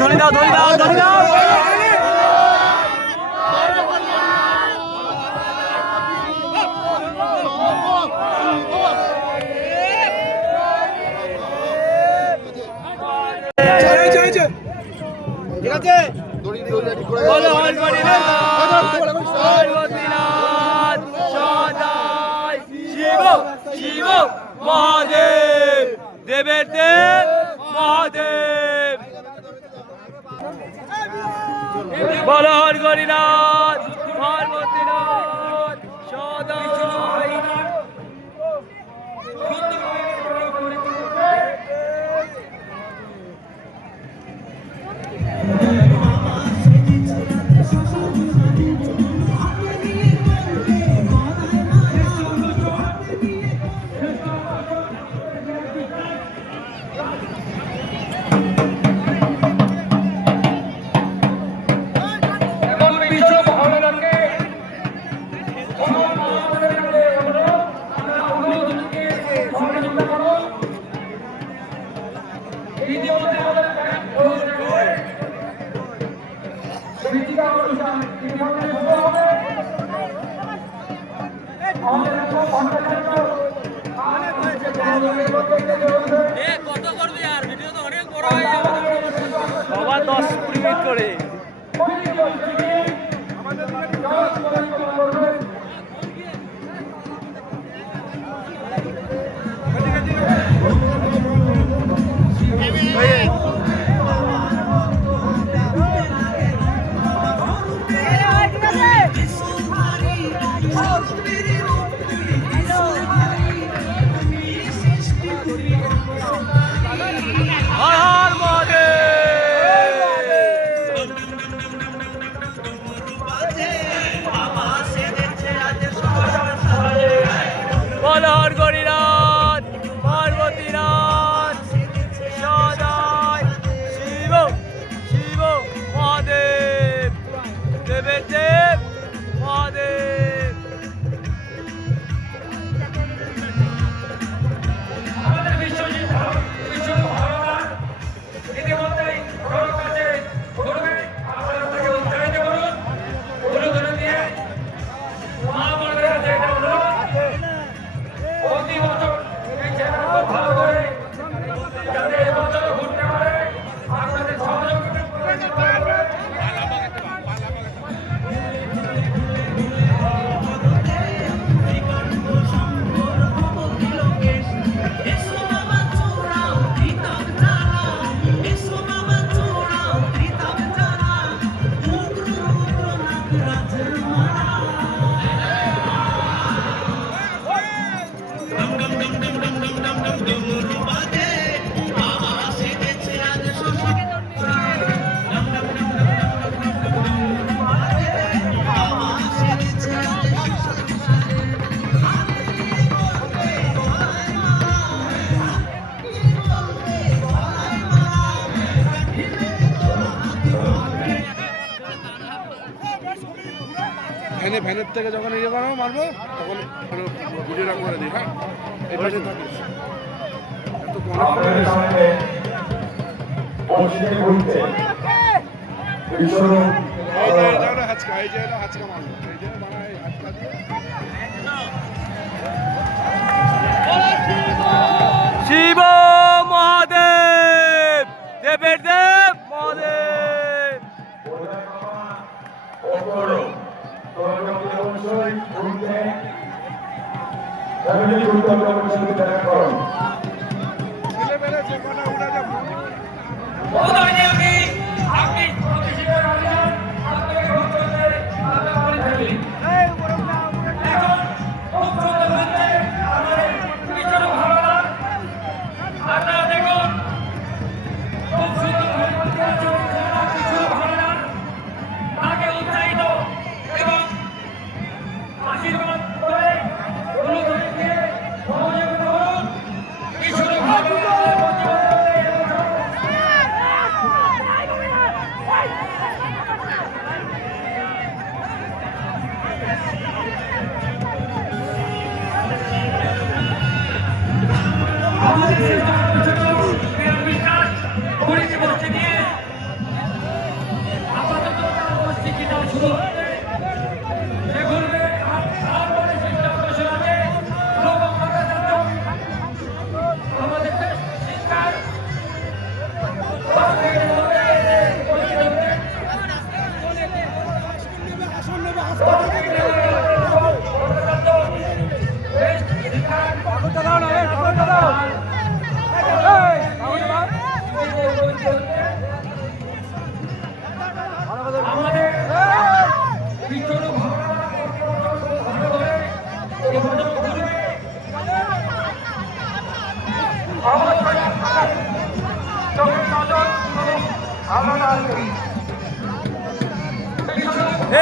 ধরে দাও ধরে দাও ধরে দাও ঠিক আছে শিব মহাদেব দেবের দেব মহাদেব বল হর গরিনাথ পার্বতীনাথ সদাই কত করবি আর ভিডিও তো অনেক বড় হয়ে যাবে সবার 10-20 মিনিট করে ভ্যানের থেকে যখন ইয়ে বানাবো মারবো তখন ভিডিওটা করে দিই। হ্যাঁ এটা থাকিস শিব মহাদেব দেবের দেব মহাদেব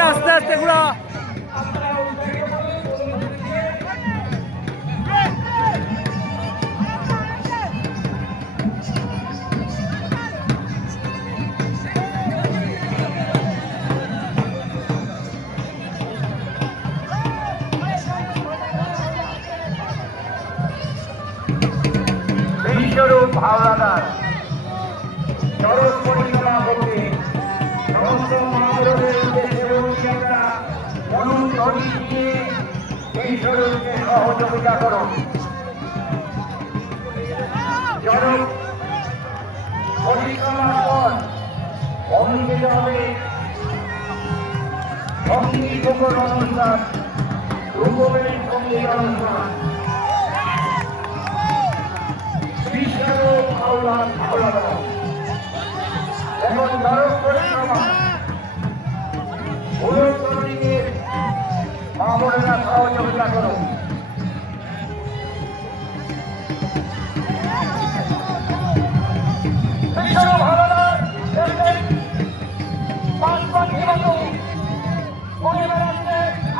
আস্তে আস্তে ঘুরা বিশ্বরূপ হাওলাদার চরক পরিক্রমা করতে সমস্ত মহাপুরুষের উদ্দেশ্যে বলছি আমরা অনুধ্বনি দিয়ে বিশ্বরূপকে সহযোগিতা করুন। চরক পরিক্রমার পর অনুষ্ঠিত হবে সঙ্গীত অনুষ্ঠান, রূপবের সঙ্গীত অনুষ্ঠান। বিশ্বরূপ হাওলাদার এখন চরক পরিক্রমা অনুধ্বনির মামুনেরা সহযোগিতা করুন। বিশ্বরূপ হাওলাদার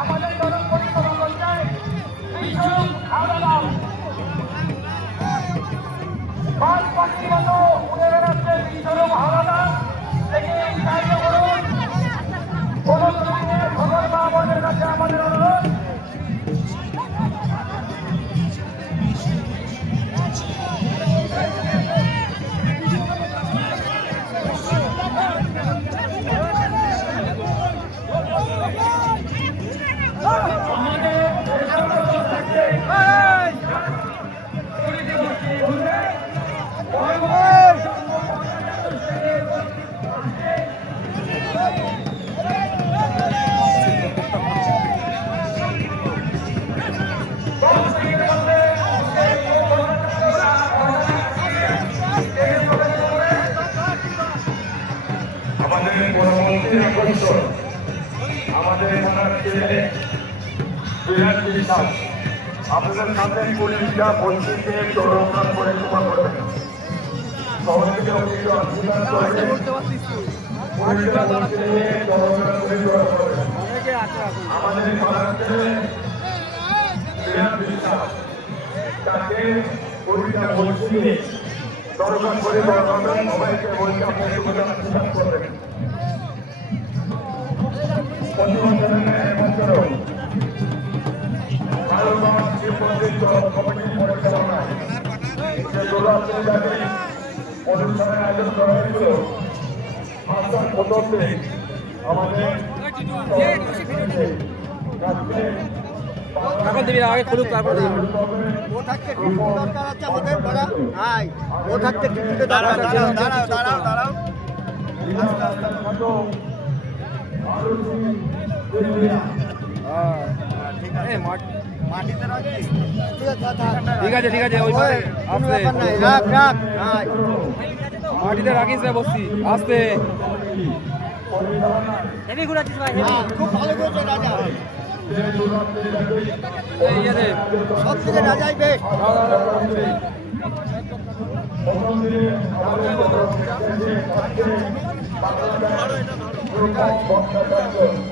আমাদের চরক পরিক্রমা করছে বিশ্বরূপ হাওলাদার পাঁচ পাখির মতো উড়ে বেড়াচ্ছে বিশ্বরূপ হাওলাদার থেকে সাহায্য করুন। কোন ধরনের খবর মা বোনের কাছে আমাদের অনুরোধ। আমাদের পরবর্তী আকর্ষণ আমাদের থানার ছেলে আপনাদের সামনে পুলিশরা বঞ্চিতকে চরমনাথ পরিক্রমা করবেন। শহর থেকে পুলিশরা বঞ্চিতকে চরমনাথ পরিক্রমা করবেন। আমাদের থানার ছেলে তাকে পুলিশরা বঞ্চিতকে চরমনাথ পরিক্রমা করবেন। সবাইকে বলছি আপনি সুবিধা করবেন। অনুষ্ঠানের আয়োজন করা হয়েছিল আমাদের আগে খুলুক তারপর ও থাকতে দরকার আছে আমাদের বড়া হাই ও থাকতে টিকিটে দাঁড়াও দাঁড়াও দাঁড়াও দাঁড়াও ঠিক আছে ঠিক আছে ওই আস্তে রাখ রাখ হাই মাটিতে রাখিস রে বসছি আস্তে হেভি ঘুরাচ্ছিস ভাই খুব ভালো করেছে রাজা এই ইয়ে সব থেকে রাজাই বেশ আমাদের